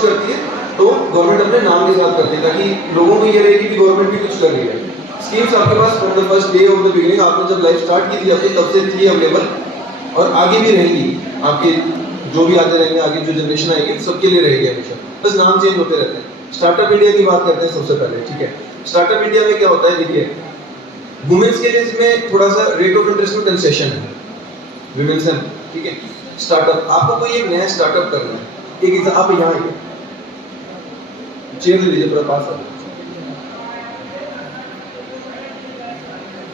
कुछ करती है तो गवर्नमेंट अपने नाम के साथ करती है, ताकि लोगों को ये रहे कि गवर्नमेंट भी कुछ कर रही है। स्कीम्स आपके पास from the first day of the beginning, आपने जब लाइफ स्टार्ट की थी अपनी, तब से थी अवेलेबल और आगे भी रहेंगी। आपके जो भी आते रहेंगे, आगे जो जनरेशन आएगी सबके लिए रहेगी हमेशा, बस नाम चेंज होते रहते हैं। स्टार्टअप इंडिया की बात करते हैं सबसे पहले, ठीक है। स्टार्टअप इंडिया में क्या होता है, देखिए वुमेन्स के लिए इसमें थोड़ा सा रेट ऑफ इंटरेस्ट में कंसेशन है विमेंस है, ठीक है। स्टार्टअप, आपको कोई एक नया स्टार्टअप करना है, एक आप यहाँ आइए, चेयर ले लीजिए थोड़ा पास आ।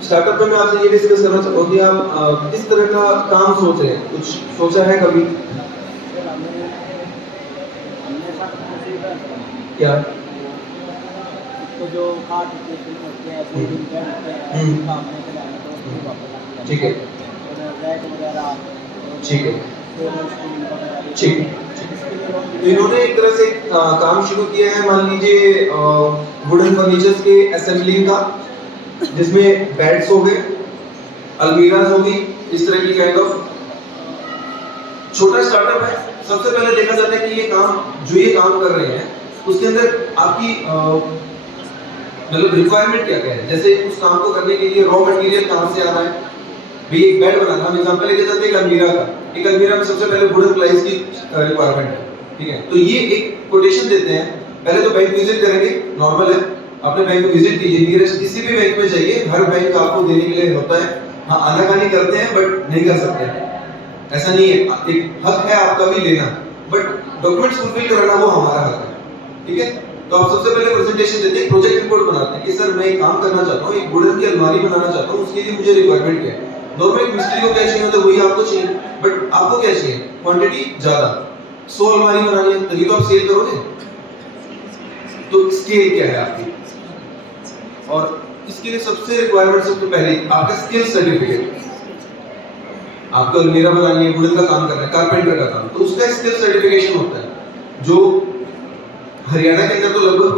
स्टार्टअप में मैं आपसे ये डिस्कस करना चाहता हूँ कि आप किस तरह का काम सोच रहे हैं, कुछ सोचा है कभी? क्या तो जो कार्ड होते हैं ठीक है, ठीक है, ठीक है। तो इन्होंने एक तरह से काम शुरू किया है, मान लीजिए वुडन फर्नीचर्स के असेंबलिंग का, जिसमें बेड्स हो गए, अलमीराज होगी, इस तरह की काइंड ऑफ छोटा स्टार्टअप है। सबसे पहले देखा जाता है कि ये काम कर रहे हैं उसके अंदर आपकी मतलब रिक्वायरमेंट क्या क्या है। जैसे उस काम को करने के लिए रॉ मटेरियल कहाँ से आना है, भी एक बेड बनाना, हम एग्जांपल लेके चलते हैं एक अलमीरा का। एक अलमीरा में सबसे पहले वुडन प्लाइज की रिक्वायरमेंट है, ठीक है। तो ये एक कोटेशन देते हैं, पहले तो बैंक विजिट करेंगे, नॉर्मल है, अपने बैंक विजिट कीजिए, नियरेस्ट किसी भी बैंक में जाइए, हर बैंक आपको देने के लिए होता है। हाँ, आनाकानी करते हैं बट नहीं कर सकते, ऐसा नहीं है, एक हक है आपका भी लेना, बट डॉक्यूमेंट्स फुलफिल कराना वो हमारा हक है, ठीक है। तो आप सबसे पहले प्रेजेंटेशन देते हैं, प्रोजेक्ट रिपोर्ट बनाते हैं कि सर मैं एक काम करना चाहता हूँ, एक वुडन की अलमारी बनाना चाहता हूँ, उसके लिए मुझे रिक्वायरमेंट क्या है। नॉर्मल एक मिस्त्री को क्या चाहिए होता है वही आपको चाहिए, बट आपको क्या चाहिए, क्वांटिटी ज्यादा, 100 अलमारी बनानी है तभी तो आप सेल करोगे। तो स्केल क्या है आपकी, और इसके लिए सबसे रिक्वायरमेंट सबसे पहले आपका स्किल सर्टिफिकेट। आपको अलमीरा बनानी है, वुडन का काम करना है, कारपेंटर का काम, तो उसका स्किल सर्टिफिकेशन होता है, जो हरियाणा के अंदर तो लगभग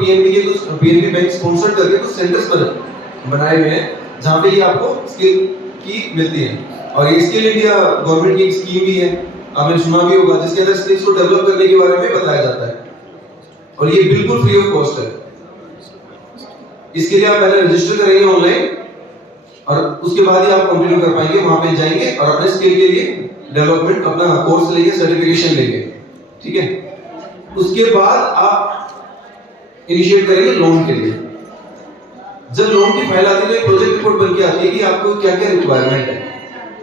पीएनबी बैंक स्पॉन्सर करके कुछ सेंटर्स बनाए हुए हैं जहां पे ये आपको स्किल की मिलती है। और ये स्किल इंडिया गवर्नमेंट की एक स्कीम भी है, आपने सुना भी होगा, जिसके अंदर स्किल्स को डेवलप करने के बारे में बताया जाता है, और ये बिल्कुल फ्री ऑफ कॉस्ट है। इसके लिए आप पहले रजिस्टर करेंगे ऑनलाइन, और उसके बाद ही आप कंटिन्यू कर पाएंगे, वहां पे जाएंगे और अपने स्किल के लिए डेवलपमेंट अपना कोर्स लेंगे, सर्टिफिकेशन लेंगे, ठीक है। उसके बाद आप इनिशिएट करेंगे लोन के लिए। जब लोन की फाइल आती है तो एक प्रोजेक्ट रिपोर्ट बन के आती है कि आपको क्या क्या रिक्वायरमेंट है,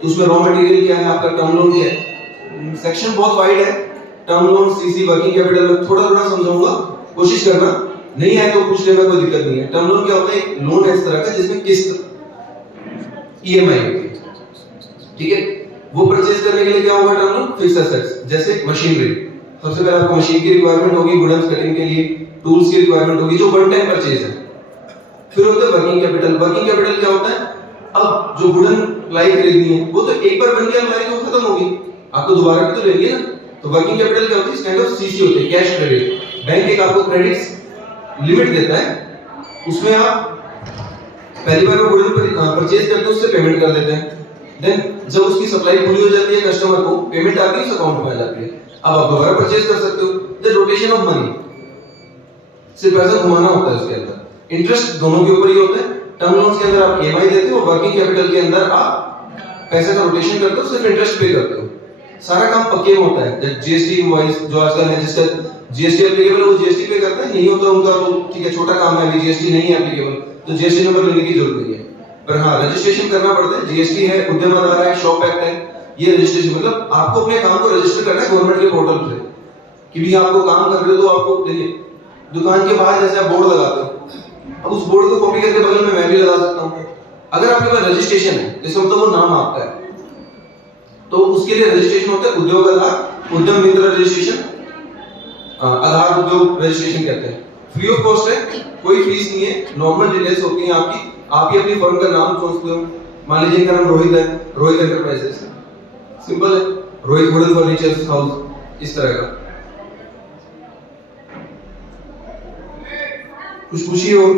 तो उसमें रॉ मटेरियल क्या है, आपका टर्म लोन क्या है, सेक्शन बहुत वाइड है, term loan, CC, working capital में थोड़ा थोड़ा समझाऊंगा, कोशिश करना, नहीं है तो पूछने में कोई दिक्कत नहीं है। टर्म लोन क्या होता है, एक लोन है इस तरह का जिसमें किस्त ईएमआई होती है, ठीक है। वो परचेज करने के लिए क्या होगा, टर्म लोन, फिक्स्ड एसेट्स, जैसे मशीनरी, सबसे पहले आपको मशीन की रिक्वायरमेंट होगी, वुडन कटिंग के लिए टूल्स की रिक्वायरमेंट होगी, जो वन टाइम परचेज है। फिर होता है वर्किंग कैपिटल। वर्किंग कैपिटल क्या होता है, अब जो वुडन प्लाई खरीदनी है वो तो एक बार बन गया अलमारी तो खत्म होगी, आपको दोबारा भी तो लेनी है ना। तो वर्किंग कैपिटल क्या होती है, काइंड ऑफ सीसी होती है, कैश क्रेडिट। बैंक एक आपको क्रेडिट्स लिमिट देता है, उसमें आप पहली बार वुडन परचेज करते हो उससे पेमेंट कर देते हैं, देन जब उसकी सप्लाई पूरी हो जाती है कस्टमर को, पेमेंट आपके उस अकाउंट में आ जाती है, अब आप दोबारा परचेज कर सकते हो। द रोटेशन ऑफ मनी, सिर्फ पैसा घुमाना होता है उसके अंदर, इंटरेस्ट दोनों के ऊपर ही होता है। टर्म लोन्स के अंदर आप ईएमआई देते हो, वर्किंग कैपिटल के अंदर आप पैसे का रोटेशन करते हो, सिर्फ इंटरेस्ट पे करते हो। सारा काम पक्के में होता है। जीएसटी इनवॉइस जो आजकल है, जिसका जीएसटी एप्लीकेबल है वो जीएसटी पे करता है, नहीं होता उनका तो ठीक है, छोटा काम है, अभी जीएसटी नहीं है एप्लीकेबल तो जीएसटी नंबर लेने की जरूरत नहीं है, पर हाँ रजिस्ट्रेशन करना पड़ता है। जीएसटी है, उद्यम आधार है, शॉप एक्ट है, ये रजिस्ट्रेशन मतलब आपको अपने काम को रजिस्टर करना है गवर्नमेंट के पोर्टल पे कि भी आपको काम कर रहे हो। तो आपको देखिए दुकान के बाहर जैसे आप बोर्ड लगाते हो, अब उस बोर्ड को कॉपी करके बगल में मैं भी लगा सकता हूँ। अगर आपके पास रजिस्ट्रेशन है, इसका मतलब वो नाम आपका है, तो उसके लिए रजिस्ट्रेशन होता है उद्योग आधार, उद्यम मित्र रजिस्ट्रेशन, आधार उद्योग रजिस्ट्रेशन कहते हैं। फ्री ऑफ कॉस्ट है, कोई फीस नहीं है, नॉर्मल डिटेल्स होती हैं आपकी, आप ही अपनी फर्म का नाम सोचते हो, मान लीजिए इनका नाम रोहित है, रोहित एंटरप्राइजेस, सिंपल है, रोहित वुडन फर्नीचर हाउस, इस तरह का। कुछ पूछिए और